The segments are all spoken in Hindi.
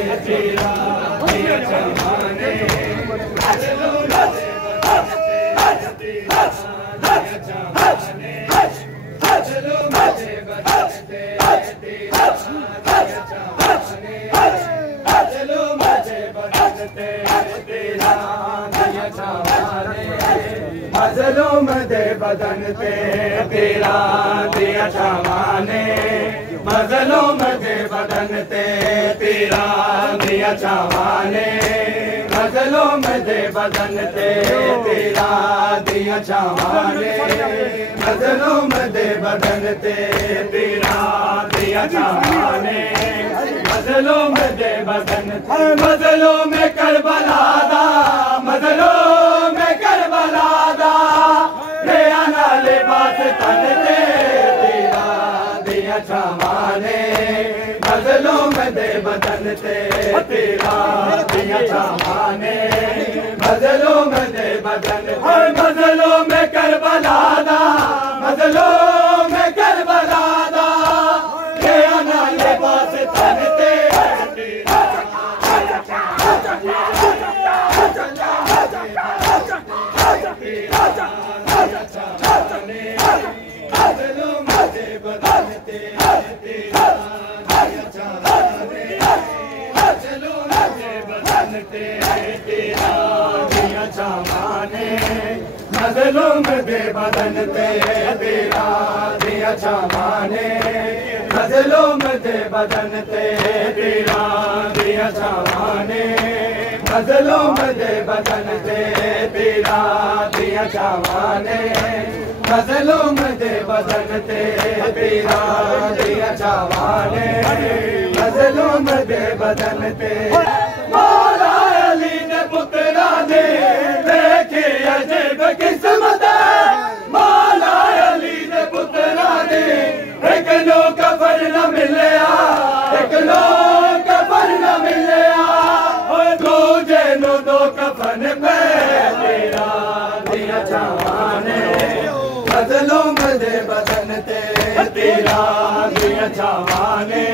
तेरा दिया जमाने मजलूम मजलूम दे बदन ते तेरा दिया छावाने मजलूम दे बदन ते तेरा दिया छावाने मजलूम दे बदन ते तेरा दिया छावाने मजलूम दे बदन ते तेरा दिया छावाने मजलूम दे बदन मजलूम करबला दा मजलूम करबला दा ले आना लिबास तन ते तेरा दिया छावाने मजलूम दे बदन ते तेरा दिया छावाने मजलूम दे बदन मजलूम करबला दा मजलूम करबला दा ले आना लिबास तन ते मजलूम दे बदन ते तेरा दिया छावाने मजलूम दे बदन ते तेरा दिया छावाने मजलूम दे बदन ते तेरा दिया छावाने मजलूम दे बदन ते तेरा दिया छावाने मजलूम दे बदन ते मौला अली ने पुत्रा दे देखे अजब किस्मत मौला अली ने पुत्रा दे एक नो कफन न मिलया एक नो कफन न मिलया दूजे नो दो कफन पे तेरा दिया छावाने मजलूम दे बदन ते तेरा दिया छावाने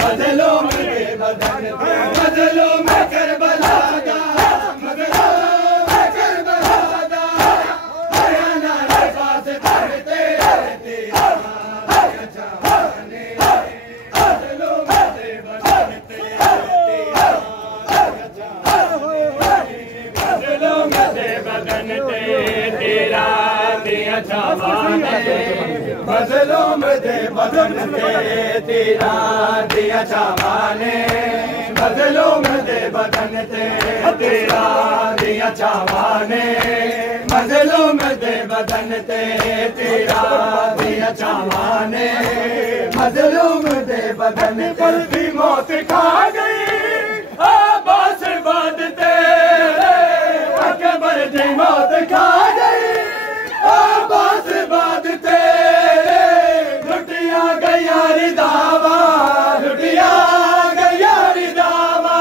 मजलूम दे बदन ते मजलूम करबला दा मजलूम करबला दा आना लिबास तन ते तेरा दिया छावाने मजलूम दे बदन ते तेरा दिया छावाने मजलूम दे बदन ते तेरा दिया छावाने मजलूम दे बदन ते तेरा दिया छावाने मजलूम दे बदन ते तेरा दिया छावाने मजलूम दे बदन ते तेरा दिया छावाने मजलूम दे बदन पर भी मौत खा गई आबास बाद तेरे अकबर दी मौत खा गई आबास बाद तेरे लुटिया गया रिदावा लुटिया गया रिदावा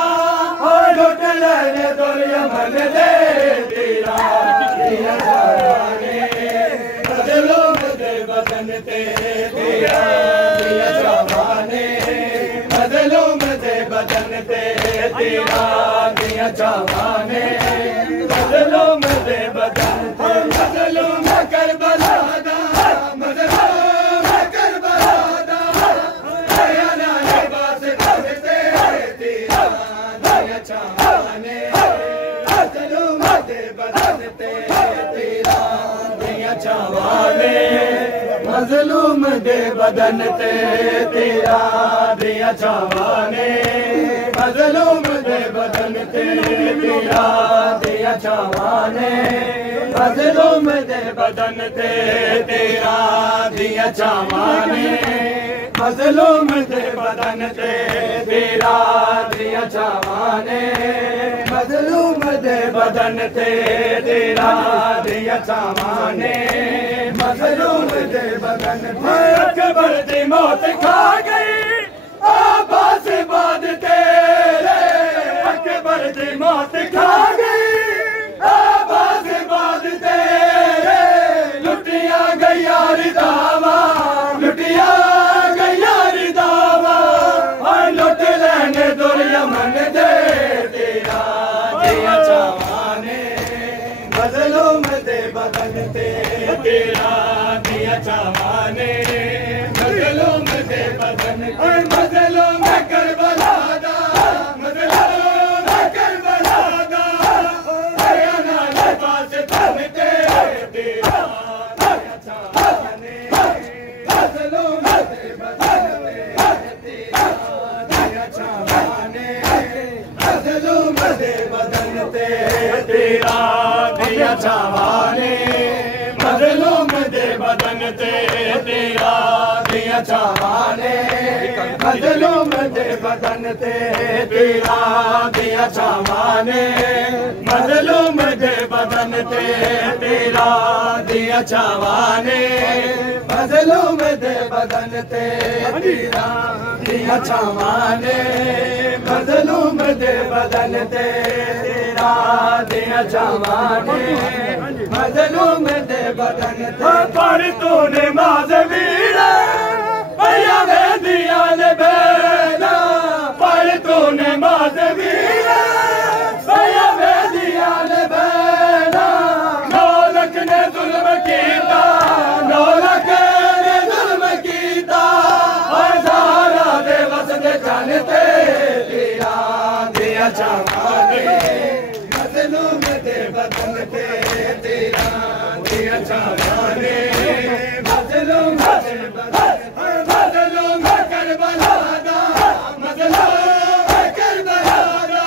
और लुट लेने दुनिया मन दे तेरा दिया छावाने मजलूम दे बदन ते तेरा दिया छावाने मजलूम दे बदन ते तेरा दिया छावाने मजलूम दे बदन ते मजलूम करबला दा मजलूम करबला दा आना लिबास तन ते तेरा दिया छावाने मजलूम दे बदन ते तेरा दिया छावाने मजलूम दे बदन ते तेरा दिया छावाने मजलूम दे बदन ते तेरा दिया छावाने मजलूम दे बदन ते तेरा दिया छावाने मजलूम दे बदन ते तेरा दिया छावाने मजलूम दे बदन ते तेरा दिया छावाने मजलूम दे बदन ते अकबर दी मौत खा गई आबास बाद तेरे अकबर दी मौत खा गई आबास बाद तेरे लुटिया गया रिदावा लुटिया गया रिदावा और लुट लेने दुनिया मजलूम दे बदन ते तेरा दिया छावाने मजलूम दे बदन ते तेरा दिया छावाने मजलूम दे बदन ते तेरा दिया छावाने मजलूम दे बदन ते तेरा दिया छावाने मजलूम दे बदन ते पर तूने माज़वीर भैया वे दिया ने बेना पर तूने माज़वीर भैया वे दिया ने बेना नौलख ने जुल्म कीता नौलख ने जुल्म कीता हज़ारा दे वसदे जानते तेरा दिया छावाने मजलूम दे बदन ते तेरा दिया छावाने मजलूम दे बदन मजलूम करबला दा मजलूम करबला दा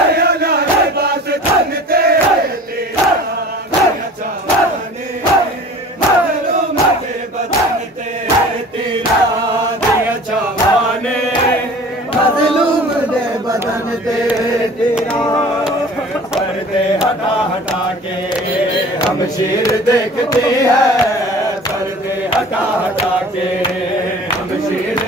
अयला रे बास धन ते तेरा दिया छावाने मजलूम दे बदन ते तेरा दिया छावाने मजलूम दे बदन ते तेरा पर्दे हटा हटा के हम शेर देखते हैं पर्दे हटा हटा के हम शेर